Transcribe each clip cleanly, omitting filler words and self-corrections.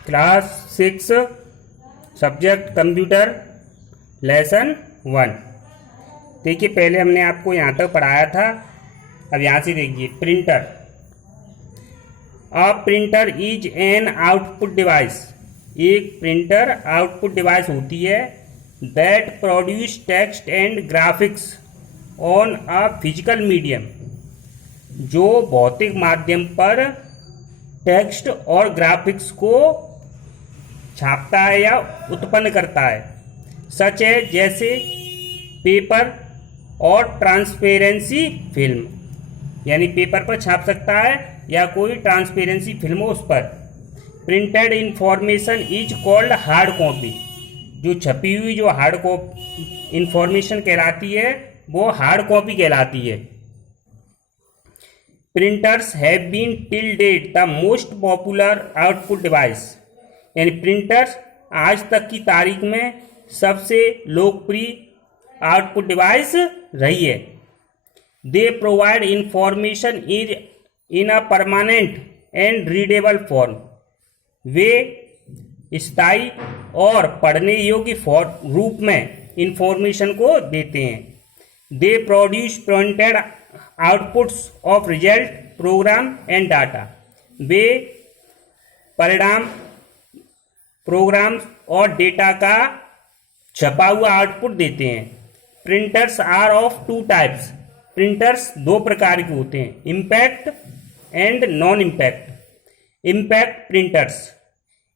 Class 6 subject computer lesson 1। देखिए पहले हमने आपको यहाँ तक पढ़ाया था। अब यहाँ से देखिए printer. A printer is an output device. एक प्रिंटर आउटपुट डिवाइस होती है that produce text and graphics on a physical medium, जो भौतिक माध्यम पर टेक्स्ट और ग्राफिक्स को छापता है या उत्पन्न करता है। सच है जैसे पेपर और ट्रांसपेरेंसी फिल्म, यानी पेपर पर छाप सकता है या कोई ट्रांसपेरेंसी फिल्म हो उस पर। Printed information is called hard copy. जो छपी हुई जो हार्ड कॉपी इंफॉर्मेशन कहलाती है वो हार्ड कॉपी कहलाती है। Printers have been till date the most popular output device. यानी प्रिंटर्स आज तक की तारीख में सबसे लोकप्रिय आउटपुट डिवाइस रही है। They provide information in a permanent and readable form. वे स्थायी और पढ़ने योग्य रूप में इंफॉर्मेशन को देते हैं। They produce printed outputs of result, program and data. वे परिणाम, प्रोग्राम्स और डेटा का छपा हुआ आउटपुट देते हैं। Printers are of two types. Printers दो प्रकार के होते हैं, impact and non impact. Impact printers.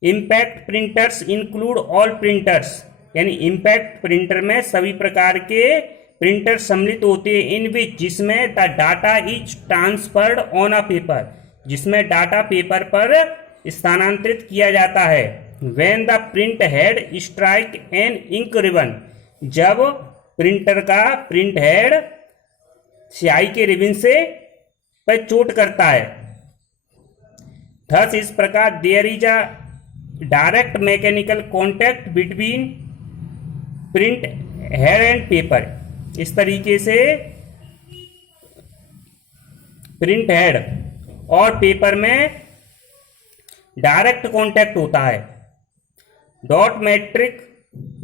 Impact printers include all printers. यानी इम्पैक्ट प्रिंटर में सभी प्रकार के प्रिंटर सम्मिलित होते हैं। इन विच, जिसमें the data is transferred on a paper, जिसमें डाटा पेपर पर स्थानांतरित किया जाता है। When the print head strike an ink ribbon, जब प्रिंटर का प्रिंट हेड स्याही के रिबन से पर चोट करता है। थस इस प्रकार there is a direct mechanical contact between print head and paper. इस तरीके से प्रिंट हेड और पेपर में डायरेक्ट कॉन्टैक्ट होता है। Dot matrix,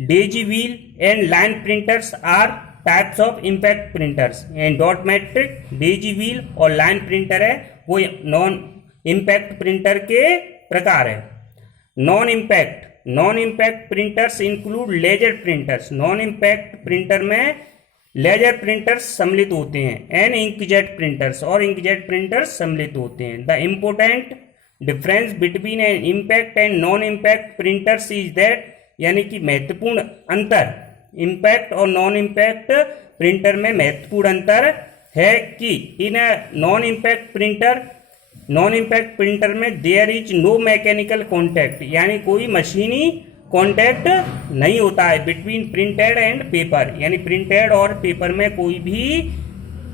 daisy wheel and line printers are types of impact printers. And dot matrix, daisy wheel और line printer है वो नॉन इम्पैक्ट प्रिंटर के प्रकार है। Non impact printers include laser printers. Non impact printer में laser printers सम्मिलित होते हैं। एंड इंकजेट प्रिंटर्स, और इंकजेट प्रिंटर्स सम्मिलित होते हैं। The important difference between an impact and non impact printers is that, यानी कि महत्वपूर्ण अंतर इम्पैक्ट और नॉन इम्पैक्ट प्रिंटर में महत्वपूर्ण अंतर है कि इन नॉन इम्पैक्ट प्रिंटर में there is no mechanical contact, यानी कोई मशीनी कॉन्टैक्ट नहीं होता है बिटवीन प्रिंटेड एंड पेपर। यानी प्रिंटेड और पेपर में कोई भी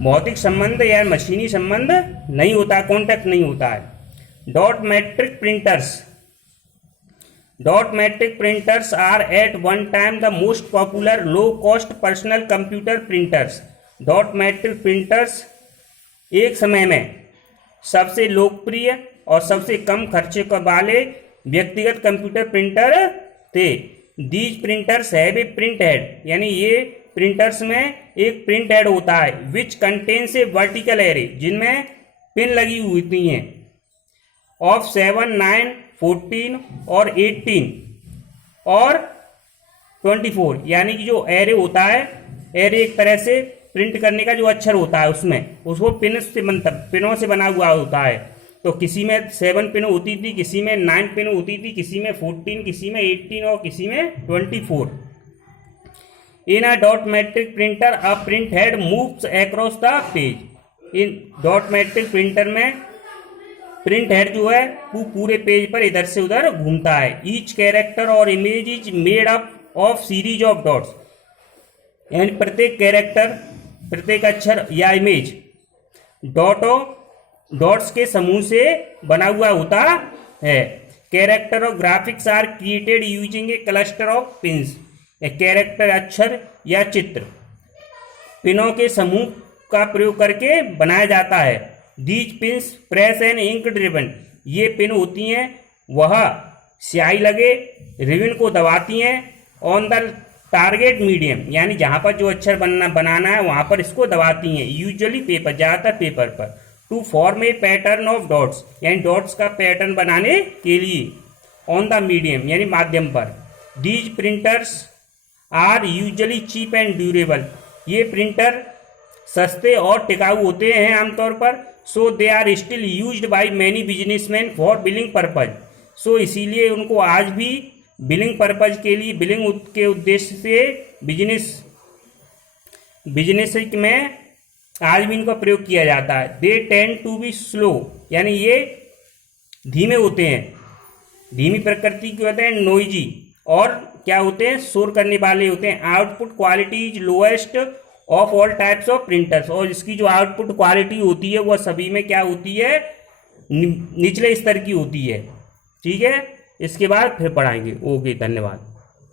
भौतिक संबंध या मशीनी संबंध नहीं होता, कॉन्टैक्ट नहीं होता है। Dot matrix printers are at one time the most popular low cost personal computer printers. Dot matrix printers एक समय में सबसे लोकप्रिय और सबसे कम खर्चे वाले व्यक्तिगत कंप्यूटर प्रिंटर थे। These printers have a print head, यानी ये प्रिंटर्स में एक प्रिंट हेड होता है which contains A vertical array, जिनमें पिन लगी हुई हैं ऑफ 7, 9, 14 और 18 और 24। यानी कि जो एरे होता है, एरे एक तरह से प्रिंट करने का जो अक्षर होता है उसको पिनों से बना हुआ होता है। तो किसी में 7 पिन होती थी, किसी में 9 पिन होती थी, किसी में 14, किसी में 18 और किसी में 24। In a dot matrix printer a print head moves across the page. In dot matrix printer में प्रिंट हेड जो है वो पूरे पेज पर इधर से उधर घूमता है। ईच कैरेक्टर और image is made up of series of dots, यानी प्रत्येक कैरेक्टर, प्रत्येक अक्षर या इमेज डॉट्स के समूह से बना हुआ होता है। कैरेक्टर और graphics are created using a cluster of pins. Character, अक्षर या चित्र पिनों के समूह का प्रयोग करके बनाया जाता है। These pins press and ink driven, ये पिन होती हैं वह स्याही लगे रिबन को दबाती हैं ऑन द टारगेट मीडियम, यानी जहाँ पर जो अक्षर बनाना है वहाँ पर इसको दबाती हैं, यूजुअली पेपर, ज़्यादातर पेपर पर, to form a pattern of dots, यानी डॉट्स का पैटर्न बनाने के लिए, ऑन द मीडियम यानी माध्यम पर। These printers are usually cheap and durable, ये प्रिंटर सस्ते और टिकाऊ होते हैं आमतौर पर। So they are still used by many businessmen for billing purpose, so इसीलिए उनको आज भी बिलिंग पर्पज के लिए, बिलिंग के उद्देश्य से बिजनेस में आज भी इनका प्रयोग किया जाता है। They tend to be slow, यानी ये धीमे होते हैं, धीमी प्रकृति के होते हैं, नोइजी, और क्या होते हैं, शोर करने वाले होते हैं। Output quality is lowest of all types of printers, और इसकी जो आउटपुट क्वालिटी होती है वह सभी में क्या होती है, निचले स्तर की होती है। ठीक है, इसके बाद फिर पढ़ाएंगे। ओके, धन्यवाद।